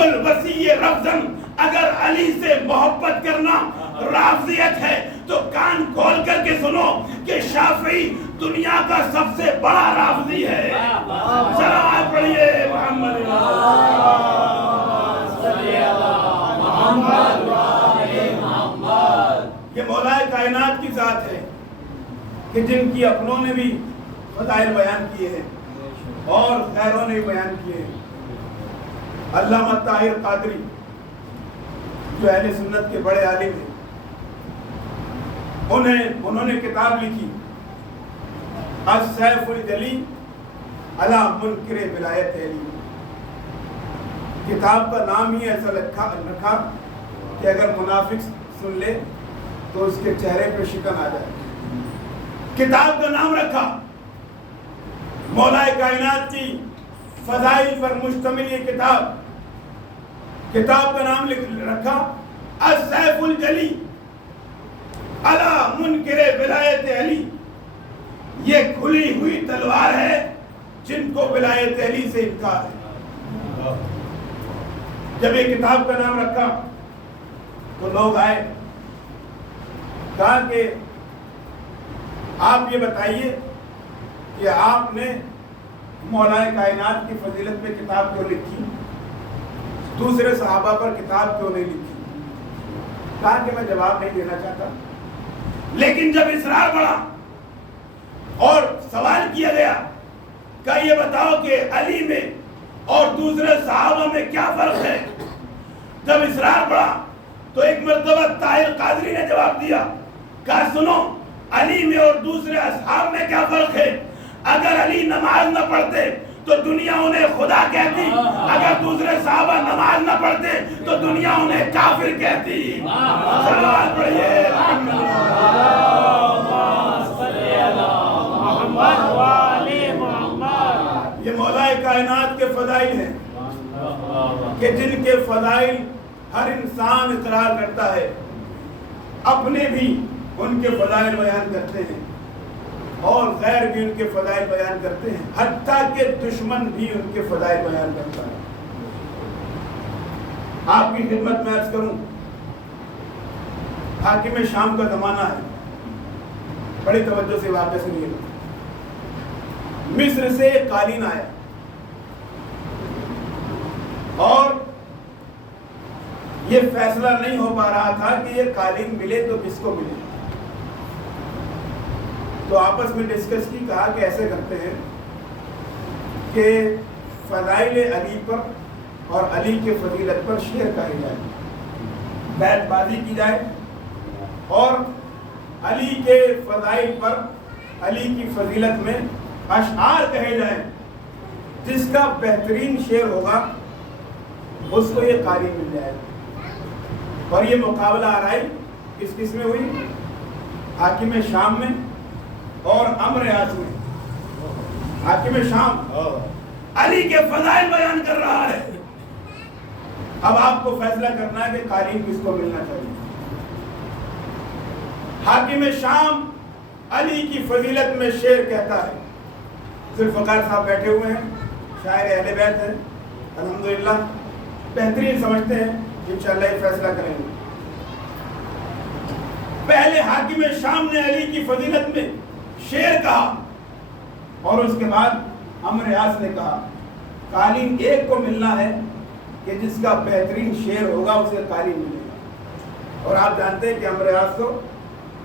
الوسیع رفضن، اگر علی سے محبت کرنا رافضیت ہے تو کان کھول کر کے سنو کہ شافعی دنیا کا سب سے بڑا رافضی ہے۔ سلام پڑھیے محمد یہ مولا کائنات کی ذات ہے کہ جن کی اپنوں نے بھی فضائل بیان کیے ہیں اور غیروں نے بھی بیان کیے ہیں۔ علامہ طاہر قادری جو اہل سنت کے بڑے عالم ہیں، انہوں نے کتاب لکھی السیف الجلی علی منکر ولایت علی۔ کتاب کا نام ہی ایسا رکھا کہ اگر منافق سن لے تو اس کے چہرے پہ شکن آ جائے۔ کتاب کا نام رکھا مولا کائنات کی فضائل پر مشتمل یہ کتاب کا نام رکھا السیف الجلی علی منکر ولایت علی۔ یہ کھلی ہوئی تلوار ہے جن کو ولایت علی سے انکار ہے۔ جب یہ کتاب کا نام رکھا تو لوگ آئے، کہا کہ آپ یہ بتائیے کہ آپ نے مولا کائنات کی فضیلت پہ کتاب کیوں لکھی، دوسرے صحابہ پر کتاب کیوں نہیں لکھی؟ کہا کہ میں جواب نہیں دینا چاہتا، لیکن جب اصرار بڑھا اور سوال کیا گیا کہ یہ بتاؤ کہ علی میں اور دوسرے صحابہ میں کیا فرق ہے، جب اصرار بڑھا تو ایک مرتبہ طاہر قادری نے جواب دیا، کہا سنو، علی میں اور دوسرے اصحاب میں کیا فرق ہے؟ اگر علی نماز نہ پڑھتے تو دنیا انہیں خدا کہتی، اگر دوسرے صحابہ نماز نہ پڑھتے تو دنیا انہیں کافر کہتی۔ صلوات پڑھیے یہ مولا کائنات کے فضائل ہیں کہ جن کے فضائل ہر انسان اقرار کرتا ہے، اپنے بھی ان کے فضائل بیان کرتے ہیں اور غیر بھی ان کے فضائل بیان کرتے ہیں، حتیٰ کہ دشمن بھی ان کے فضائل بیان کرتا ہے۔ آپ کی خدمت میں عرض کروں، حاکم شام کا زمانہ ہے، بڑی توجہ سے واقعہ سنیے۔ مصر سے ایک قالین آیا اور یہ فیصلہ نہیں ہو پا رہا تھا کہ یہ قالین ملے تو کس کو ملے، تو آپس میں ڈسکس کی، کہا کہ ایسے کرتے ہیں کہ فضائل علی پر اور علی کے فضیلت پر شعر کہے جائے، بیت بازی کی جائے اور علی کے فضائل پر، علی کی فضیلت میں اشعار کہے جائیں، جس کا بہترین شعر ہوگا اس کو یہ قالین مل جائے۔ اور یہ مقابلہ آرائی کس میں ہوئی؟ حاکم شام میں اور عمرو یاس میں۔ حاکم شام علی کے فضائل بیان کر رہا ہے، اب آپ کو فیصلہ کرنا ہے کہ قالین کس کو ملنا چاہیے۔ حاکم شام علی کی فضیلت میں شعر کہتا ہے، ذوالفقار صاحب بیٹھے ہوئے ہیں، شاعر اہل بیت ہیں، الحمدللہ بہترین سمجھتے ہیں، انشاءاللہ یہ فیصلہ کریں گے۔ پہلے حاکم شام نے علی کی فضیلت میں شعر کہا اور اس کے بعد عمرو یاس نے کہا قالین ایک کو ملنا ہے کہ جس کا بہترین شعر ہوگا اسے قالین ملے گا۔ اور آپ جانتے ہیں کہ عمرو یاس تو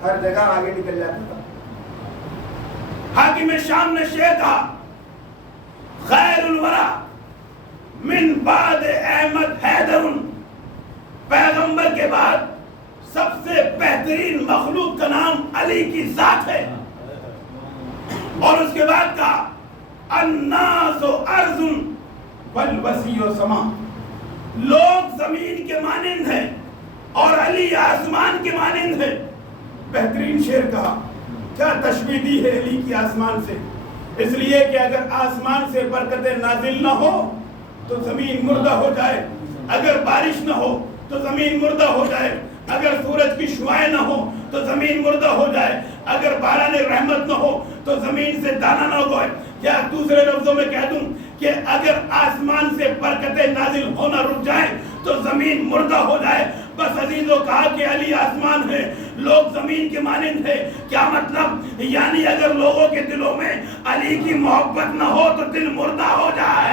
ہر جگہ آگے نکل جاتا تھا۔ حاکم شام نے شعر کہا خیر الورا من بعد احمد حیدر، پیغمبر کے بعد سب سے بہترین مخلوق کا نام علی کی ذات ہے۔ اور اس کے بعد کہا الناس ارض والوسیع سما، لوگ زمین کے مانند ہیں اور علی آسمان کے مانند ہے۔ بہترین شعر کہا، کیا تشبیہ دی ہے علی کی آسمان سے، اس لیے کہ اگر آسمان سے برکتیں نازل نہ ہو تو زمین مردہ ہو جائے، اگر بارش نہ ہو تو زمین مردہ ہو جائے، اگر سورج کی شعاعیں نہ ہو تو زمین مردہ ہو جائے، اگر باران رحمت نہ ہو تو زمین سے دانہ نہ اگے۔ یا دوسرے لفظوں میں کہہ دوں کہ کہ اگر آسمان سے برکتیں نازل ہونا رک جائے تو زمین مردہ ہو جائے. بس عزیزوں کہا کہ علی آسمان ہے, لوگ زمین کے مانند ہے. کیا مطلب؟ یعنی اگر لوگوں کے دلوں میں علی کی محبت نہ ہو تو دل مردہ ہو جائے.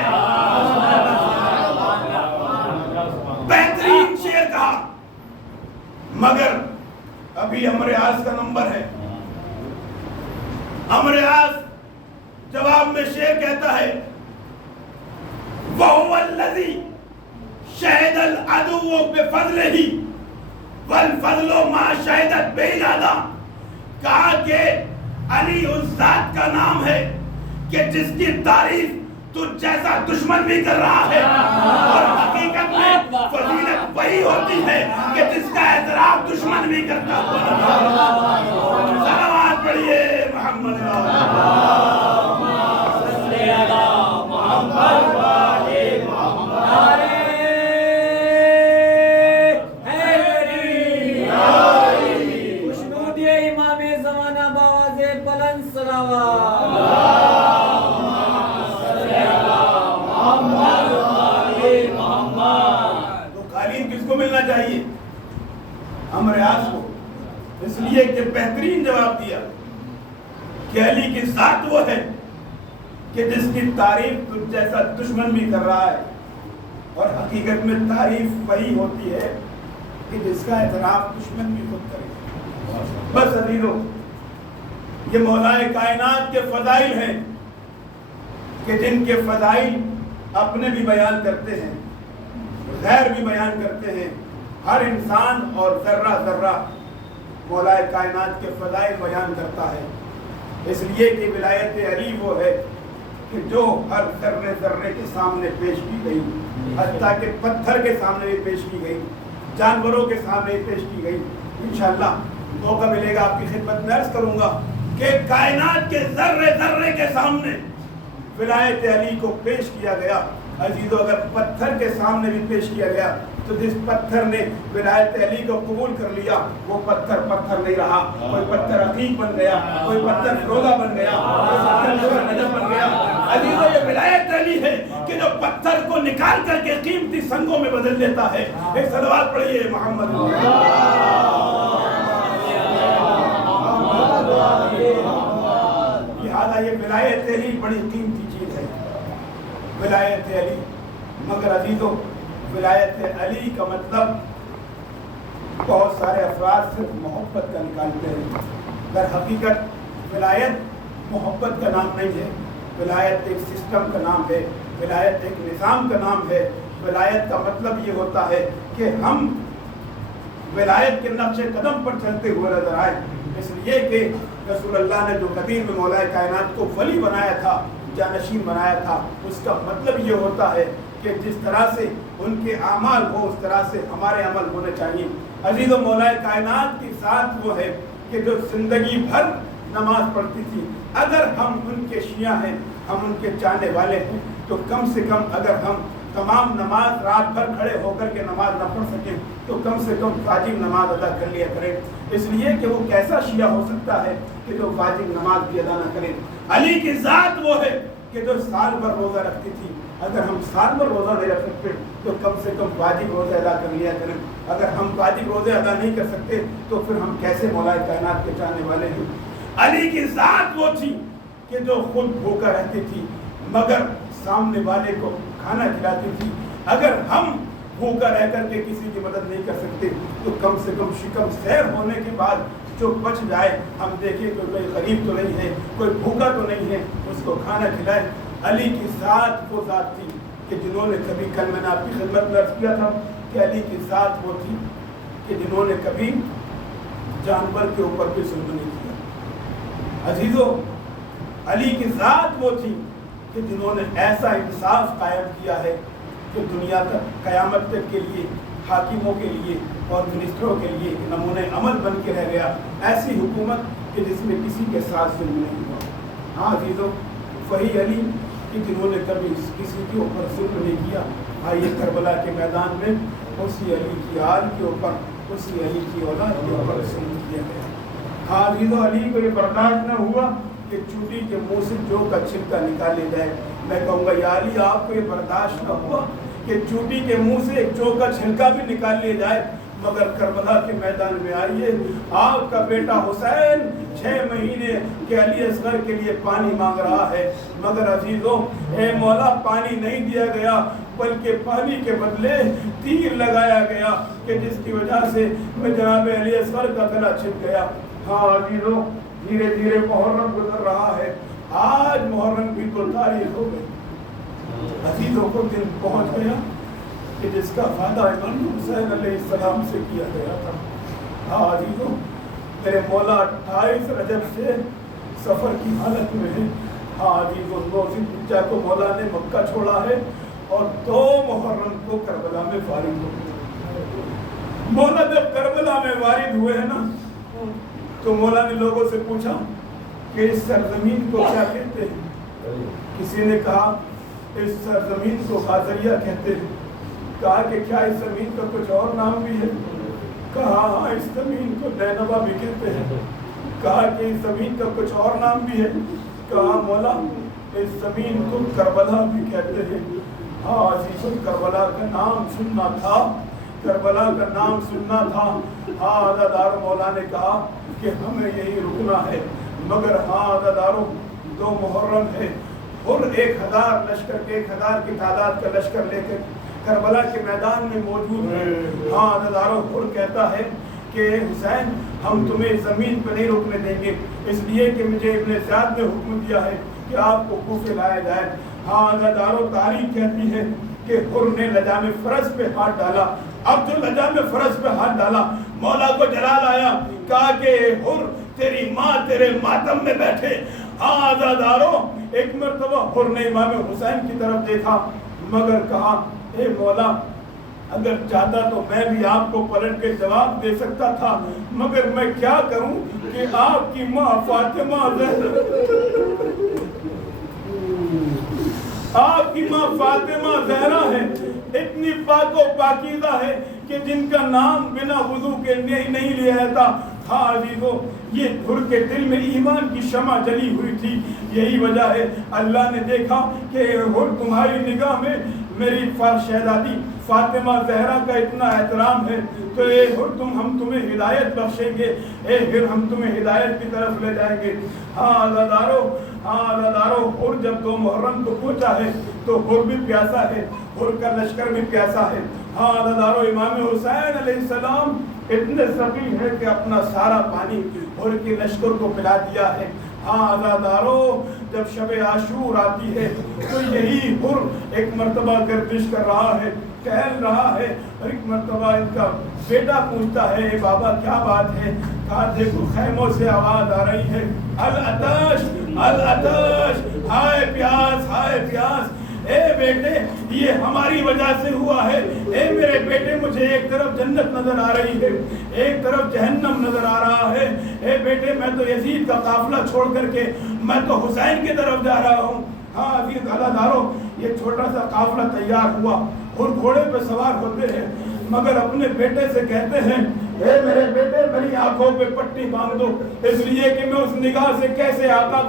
بہترین شعر کہا. مگر ابھی عمرو عاص کا نمبر ہے. عمرو عاص جواب میں شعر کہتا ہے وَهُوَ الَّذِي شَهِدَ الْعَدُوُّ بِفَضْلِهِ وَالْفَضْلُ مَا شَهِدَتْ بِهِ. کہا کہ علی اس ذات کا نام ہے کہ جس کی تعریف تجھ جیسا دشمن بھی کر رہا ہے, اور حقیقت میں فضیلت وہی ہوتی ہے کہ جس کا اعتراف دشمن بھی کرتا ہے. صلوات پڑھیے محمد چاہیے عمرو عاص کو, اس لیے کہ بہترین جواب دیا کہ علی کی ذات وہ ہے کہ جس کی تعریف تجھ جیسا دشمن بھی کر رہا ہے, اور حقیقت میں تعریف وہی ہوتی ہے کہ جس کا اعتراف دشمن بھی خود کرے. بس عزیزو, یہ مولائے کائنات کے فضائل ہیں کہ جن کے فضائل اپنے بھی بیان کرتے ہیں, غیر بھی بیان کرتے ہیں. ہر انسان اور ذرہ ذرہ مولائے کائنات کے فضائل بیان کرتا ہے. اس لیے کہ ولایت علی وہ ہے کہ جو ہر ذرے ذرے کے سامنے پیش کی گئی, حتیٰ کہ پتھر کے سامنے بھی پیش کی گئی, جانوروں کے سامنے بھی پیش کی گئی. انشاءاللہ موقع ملے گا آپ کی خدمت میں عرض کروں گا کہ کائنات کے ذرے ذرے کے سامنے ولایت علی کو پیش کیا گیا. عزیزو, اگر پتھر کے سامنے بھی پیش کیا گیا تو جس پتھر نے ولایت علی کو قبول کر لیا وہ پتھر پتھر نہیں رہا. کوئی پتھر عقیق بن گیا, کوئی پتھر فیروزہ بن گیا, کوئی پتھر نجف بن گیا. عزیزو, یہ ولایت علی ہے کہ جو پتھر کو نکال کر کے قیمتی سنگوں میں بدل دیتا ہے. ایک صلوات پڑھیے محمد. لہذا یہ ولایت علی بڑی قیمتی چیز ہے, ولایت علی. مگر عزیزو, ولایت علی کا مطلب بہت سارے افراد صرف محبت کا نکالتے ہیں. در حقیقت ولایت محبت کا نام نہیں ہے. ولایت ایک سسٹم کا نام ہے, ولایت ایک نظام کا نام ہے. ولایت کا مطلب یہ ہوتا ہے کہ ہم ولایت کے نقش قدم پر چلتے ہوئے نظر آئے. اس لیے کہ رسول اللہ نے جو قدیم میں مولائے کائنات کو ولی بنایا تھا, جانشین بنایا تھا, اس کا مطلب یہ ہوتا ہے کہ جس طرح سے ان کے اعمال ہو اس طرح سے ہمارے عمل ہونے چاہیے. عزیز و مولائے کائنات کی ذات وہ ہے کہ جو زندگی بھر نماز پڑھتی تھی. اگر ہم ان کے شیعہ ہیں, ہم ان کے چاہنے والے ہیں, تو کم سے کم اگر ہم تمام نماز رات بھر کھڑے ہو کر کے نماز نہ پڑھ سکیں تو کم سے کم واجب نماز ادا کر لیا کریں. اس لیے کہ وہ کیسا شیعہ ہو سکتا ہے کہ جو واجب نماز بھی ادا نہ کرے. علی کی ذات وہ ہے کہ جو سال بھر روزہ رکھتی تھی. اگر ہم سال بھر روزہ نہیں رکھ سکتے تو کم سے کم واجب روزے ادا کر لیا کریں. اگر ہم واجب روزے ادا نہیں کر سکتے تو پھر ہم کیسے مولائے کائنات کے چاہنے والے ہیں. علی کی ذات وہ تھی کہ جو خود بھوکا رہتی تھی مگر سامنے والے کو کھانا کھلاتی تھی. اگر ہم بھوکا رہ کر کے کسی کی مدد نہیں کر سکتے تو کم سے کم شکم سیر ہونے کے بعد جو بچ جائے ہم دیکھیں کہ کوئی غریب تو نہیں ہے, کوئی بھوکا تو نہیں ہے, اس کو کھانا کھلائے. علی کی ذات وہ ذات تھی کہ جنہوں نے کبھی, کل میں نے آپ کی خدمت میں عرض کیا تھا کہ علی کی ذات وہ تھی کہ جنہوں نے کبھی جانور کے اوپر بھی ظلم نہیں کیا. عزیزو, علی کی ذات وہ تھی کہ جنہوں نے ایسا انصاف قائم کیا ہے کہ دنیا تک قیامت تک کے لیے حاکموں کے لیے اور منسٹروں کے لیے نمونہ عمل بن کے رہ گیا. ایسی حکومت کہ جس میں کسی کے ساتھ ظلم نہیں ہوا. ہاں عزیزو, وہی علی کہ جنہوں نے کبھی کسی کے اوپر ظلم نہیں کیا. آئیے کربلا کے میدان میں اسی علی کی آل کے اوپر, اسی علی کی اولاد کے اوپر ظلم کیا گیا. ہاں عزیزو, علی کو یہ برداشت نہ ہوا کہ چوٹی کے منہ سے جو کا چھلکا نکالے جائے. میں کہوں گا یا علی آپ کو یہ برداشت نہ ہوا کہ چوٹی کے منہ سے ایک جو کا چھلکا بھی نکال لیا جائے، مگر کربلا کے میدان میں آئیے، آپ کا بیٹا حسین 6 مہینے کے علی اصغر کے لیے پانی مانگ رہا ہے، مگر عزیزوں اے مولا پانی نہیں دیا گیا بلکہ پانی کے بدلے تیر لگایا گیا کہ جس کی وجہ سے میں جناب علی اصغر کا گلا چھپ گیا۔ ہاں عزیزوں دھیرے دھیرے محرم گزر رہا ہے، آج محرم کی تو تاریخ ہو گئی، عزیزوں کو دن پہنچ گیا کہ جس کا وعدہ امام حسین علیہ السلام سے کیا گیا تھا۔ ہاں عزیزوں میرے مولا 28 رجب سے سفر کی حالت میں ہے۔ ہاں عزیزوں 9 ذوالحجہ کو مولا نے مکہ چھوڑا ہے اور 2 محرم کو کربلا میں فارغ ہو گئے۔ مولا جب کربلا میں وارد ہوئے ہیں نا تو مولا نے لوگوں سے پوچھا کہ اس سرزمین کو کیا کہتے ہیں؟ کسی نے کہا اس سرزمین کو غازریہ کہتے ہیں۔ کہا کہ کیا اس زمین کا کچھ اور نام بھی ہے؟ کہا ہاں اس زمین کو نینوا بھی کہتے ہیں۔ کہا کہ اس زمین کا کچھ اور نام بھی ہے؟ کہا مولا اس زمین کو کربلا بھی کہتے ہیں۔ ہاں عزیزوں کربلا کا نام سننا تھا، کربلا کا نام سننا تھا۔ ہاں عزادارو مولا نے کہا کہ ہمیں یہی رکنا ہے، مگر ہاں عزادارو 2 محرم ہے اور 1000 لشکر 1000 کی تعداد کا لشکر لے کے کربلا کے میدان میں موجود ہے۔ ہاں عزادارو اور کہتا ہے کہ حسین ہم تمہیں زمین پہ نہیں رکنے دیں گے، اس لیے کہ مجھے ابن زیاد نے حکم دیا ہے کہ آپ کو کوفے لایا جائے۔ ہاں عزادارو تاریخ کہتی ہے کہ حر نے لجام فرس پہ ہاتھ ڈالا۔ اب جو لجام فرس پہ ہاتھ ڈالا مولا کو جلال آیا، کہا کہ حر تیری ماں تیرے ماتم میں بیٹھے۔ ہاں عزادارو ایک مرتبہ حر نے امام حسین کی طرف دیکھا مگر کہا اے مولا اگر چاہتا تو میں بھی آپ کو پلٹ کے جواب دے سکتا تھا، مگر میں کیا کروں کہ آپ کی ماں فاطمہ آپ کی ماں فاطمہ زہرا ہے، اتنی پاک و پاکیزہ ہے کہ جن کا نام بنا وضو کے نہیں لیا جاتا۔ ہاں عزیزو یہ حر کے دل میں ایمان کی شمع جلی ہوئی تھی، یہی وجہ ہے اللہ نے دیکھا کہ حر تمہاری نگاہ میں میری شہزادی فاطمہ زہرا کا اتنا احترام ہے تو اے حر ہم تمہیں ہدایت بخشیں گے، اے حر ہم تمہیں ہدایت کی طرف لے جائیں گے۔ ہاں عزادارو حر جب 2 محرم کو پہنچا ہے تو حر بھی پیاسا ہے، حر کا لشکر بھی پیاسا ہے۔ ہاں عزادارو امام حسین علیہ السلام اتنے سخی ہے کہ اپنا سارا پانی حر کے لشکر کو پلا دیا ہے۔ ہاں عزادارو جب شب عاشور آتی ہے تو یہی حر ایک مرتبہ گردش کر رہا ہے، ٹہل رہا ہے، اور ایک مرتبہ ان کا بیٹا پوچھتا ہے اے بابا کیا بات ہے؟ کہا دیکھو خیموں سے آواز آ رہی ہے العطش العطش، ہائے پیاس ہائے پیاس۔ اے بیٹے یہ ہماری وجہ سے ہوا ہے، اے میرے بیٹے مجھے ایک طرف جنت نظر آ رہی ہے ایک طرف جہنم نظر آ رہا ہے، اے بیٹے میں تو یزید کا قافلہ چھوڑ کر کے میں تو حسین کی طرف جا رہا ہوں۔ ہاں عزیز عزادارو یہ چھوٹا سا قافلہ تیار ہوا اور گھوڑے پہ سوار ہوتے ہیں مگر اپنے بیٹے سے کہتے ہیں اے میرے بیٹے میری آنکھوں پہ پٹی باندھ دو، اس لیے کہ میں اس نگاہ سے کیسے آقا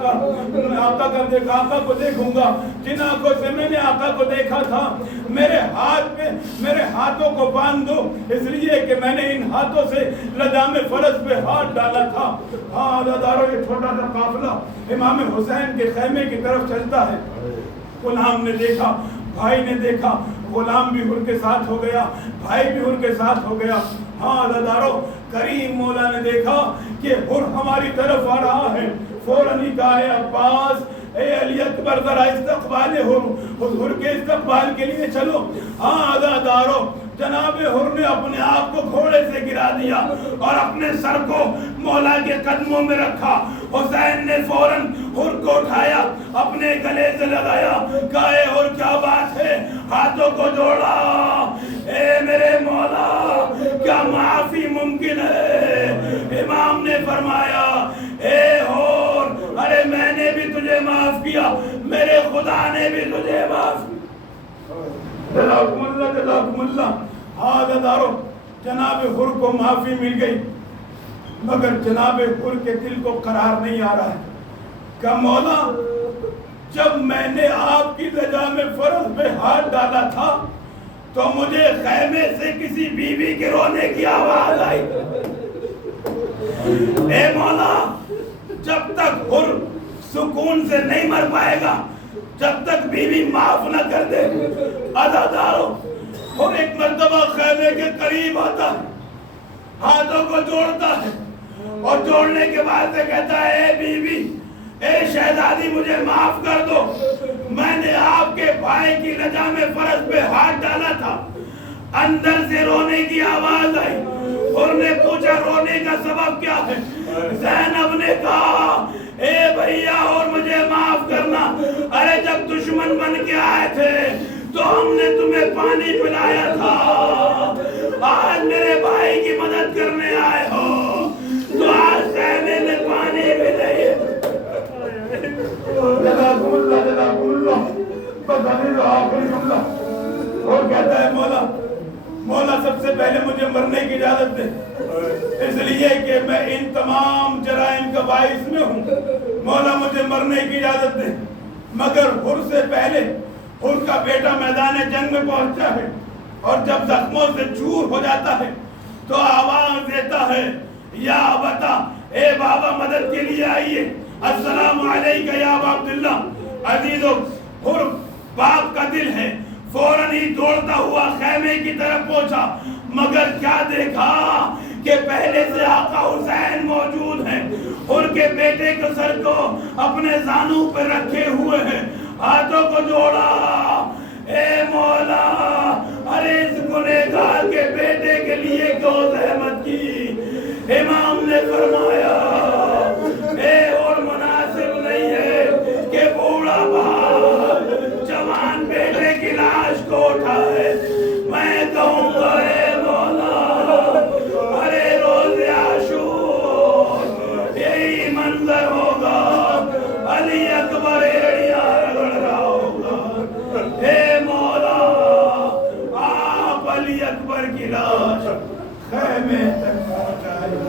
کو دیکھوں گا جن آنکھوں سے میں نے آقا کو دیکھا تھا۔ میرے ہاتھوں کو باندھ دو، اس لیے کہ میں نے ان ہاتھوں سے لجام فرس پہ ہاتھ ڈالا تھا۔ ہاں عزادارو یہ چھوٹا سا قافلہ امام حسین کے خیمے کی طرف چلتا ہے۔ غلام نے دیکھا، بھائی نے دیکھا، غلام بھی حر کے ساتھ ہو گیا، بھائی بھی حر کے ساتھ ہو گیا۔ ہاں عزادارو کریم مولا نے دیکھا کہ حر ہماری طرف آ رہا ہے، فوراً ہی کہا اے عباس اے علی اکبر ذرا استقبال حر کے استقبال کے لیے چلو۔ ہاں عزادارو جناب حر نے اپنے آپ کو گھوڑے سے گرا دیا اور اپنے سر کو مولا کے قدموں میں رکھا۔ حسین نے فوراً حر کو اٹھایا، اپنے گلے سے لگایا، کہا اے حر کیا بات ہے؟ ہاتھوں کو جوڑا، اے میرے مولا کیا معافی ممکن ہے؟ امام نے فرمایا اے حر ارے میں نے بھی تجھے معاف کیا، میرے خدا نے بھی تجھے معاف کیا۔ جزاکم اللہ جزاکم اللہ۔ ہاں عزادارو جناب حر کو معافی مل گئی مگر جناب حر کے دل کو قرار نہیں آ رہا ہے کہ مولا جب میں نے آپ کی رضا میں فرض پہ ہاتھ ڈالا تھا تو مجھے خیمے سے کسی بیوی کے رونے کی آواز آئی. اے مولا جب تک حر سکون سے نہیں مر پائے گا جب تک بیوی معاف نہ کر دے. عزادارو حر ایک مرتبہ خیمے کے قریب آتا ہے ہاتھوں کو جوڑتا ہے اور جوڑنے کے بعد سے کہتا ہے اے بیوی اے شہزادی مجھے معاف کر دو میں نے آپ کے بھائی کی رضا میں فرض پہ ہاتھ ڈالا تھا. اندر سے رونے کی آواز آئی اور نے پوچھا رونے کا سبب کیا ہے. زینب نے کہا اے بھیا اور مجھے معاف کرنا ارے جب دشمن بن کے آئے تھے تو ہم نے تمہیں پانی پلایا تھا آج میرے بھائی کی مدد کرنے آئے ہو تو آج خیمے میں پانی بھی نہیں. جزاکم اللہ بس ابھی تو آخری جملہ اور کہتا ہے مولا سب سے پہلے مجھے مرنے کی اجازت دے اس لیے کہ میں ان تمام جرائم کا باعث میں ہوں. مولا مجھے مرنے کی اجازت دے. مگر حر سے پہلے حر کا بیٹا میدان جنگ میں پہنچا ہے اور جب زخموں سے چور ہو جاتا ہے تو آواز دیتا ہے یا بتا اے بابا مدد کے لیے آئیے السلام علیکہ یا ابا عبداللہ. عزیزو حر باپ کا دل ہے فوراً ہی دوڑتا ہوا خیمے کی طرف پہنچا مگر کیا دیکھا کہ پہلے سے آقا حسین موجود ہیں حر کے بیٹے کے سر کو اپنے زانوں پر رکھے ہوئے ہیں ہاتھوں کو جوڑا. اے مولا ارے اس گنہگار کے بیٹے کے لیے کیوں زحمت کی. امام نے فرمایا اے اور مناسب نہیں ہے کہ بوڑھا باپ جوان بیٹے کی لاش کو اٹھائے. میں کہوں گا اے مولا ارے روز عاشور یہی منظر ہوگا علی اکبر ایڑیاں رگڑ رہا ہوگا. اے مولا آپ علی اکبر کی لاش خیمے تک پہنچائے.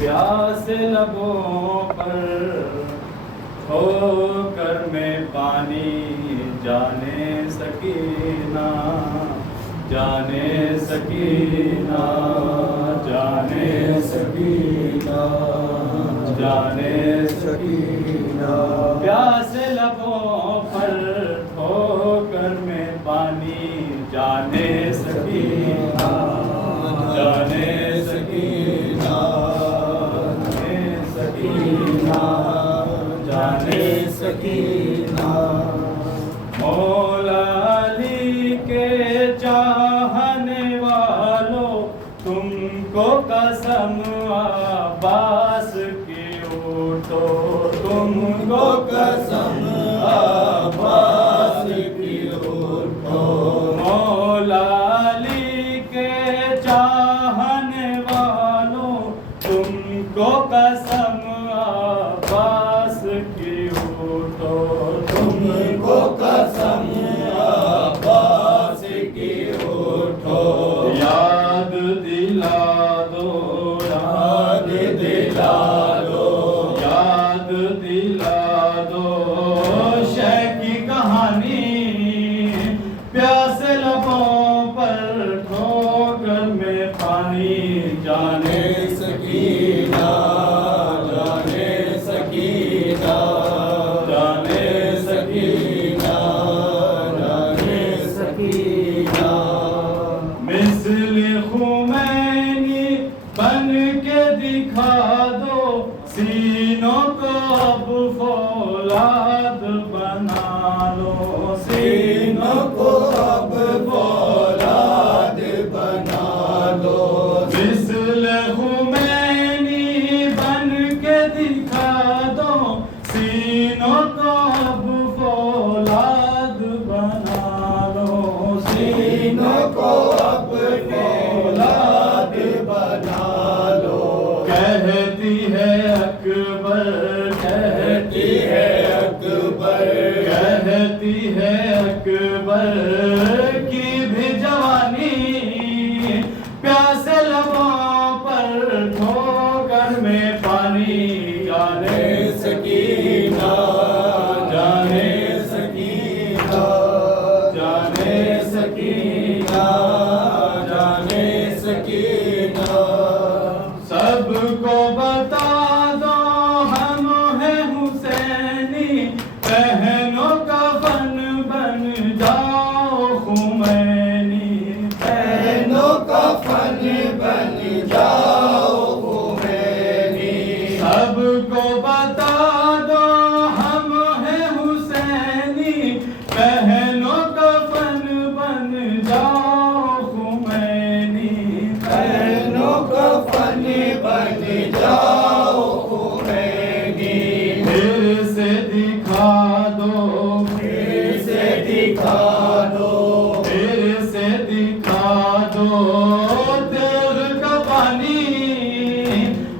پیاس لبوں پر ہو کر میں پانی جانے سکینہ جانے سکینہ جانے سکینہ جانے سکینہ. پیاس لبوں پر ہو کر میں پانی جانے سکینہ جانے سکینہ جانے سکینہ. مولا علی کے چاہنے والوں تم کو قسم عباس کی اٹھو تم کو قسم عباس کی اٹھو. مولا علی کے چاہنے والوں تم کو قسم عباس کی اٹھو تم کو قسم عباس کی اٹھو. یاد دلا دو یاد دلا دو یاد دلا بنا لو سینوں کو اب فولاد بنا لو مثل خمینی بن کے دکھا دو سینوں کو اب فولاد بنا لو سینوں کو اب فولاد بنا لو کہتی ہے اکبر کہتی ہے اکبر کہتی ہے اکبر کی بھی جوانی پیاسے لبوں پر ٹھوکر میں پانی جانے سکینہ جانے سکینہ جانے سکینہ جانے سکینہ سب کو بتا دو ہم ہیں حسینی پہنو کفن بن جاؤ خمینی پہنو کفن بن جاؤ خمینی سب کو بتا دو ہم ہیں حسینی پہنو کفن بن جاؤ خمینی پہنو کفن بن جاؤ خمینی پھر سے دکھا دو پھر سے دکھا دو پھر سے دکھا دو تیغ کا پانی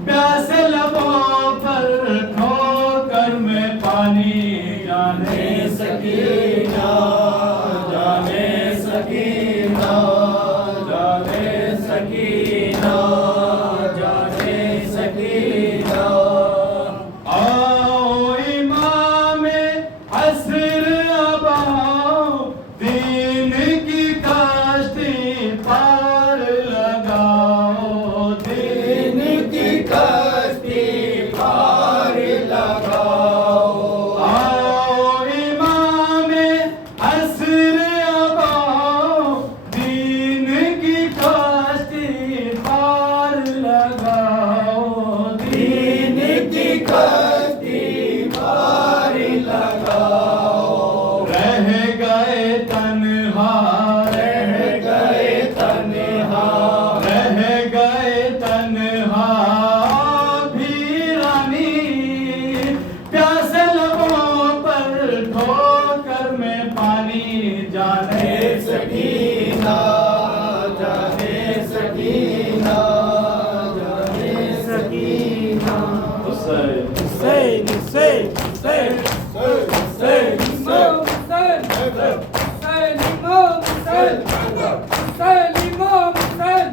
پیاسے لبوں پر ٹھوکر میں پانی جانے سکینہ جانے سکینہ جانے سکینہ جانے سکینہ آؤ امام عصر اب آؤ دین کی کشتی پار لگاؤ دین کی کشتی پار لگاؤ آؤ امام عصر اب آؤ دین کی کشتی پار لگاؤ دین کی کشتی پار لگاؤ رہ گئے تنہا رہ گئے تنہا رہ گئے تنہا بھیرانی پیاسے لبوں پر ٹھوکر میں پانی جانے سکینہ جانے سکینہ جانے سکینہ حسین حسین حسین حسین حسین امام حسین حسین امام حسین حسین امام حسین